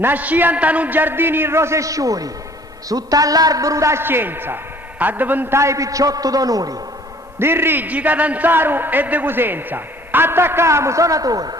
Nasciant in un giardino in rose e sciori, sotto all'albero da scienza, a diventare picciotto d'onore, di rigi, catanzaro e di cosenza. Attacchiamo, suonatori!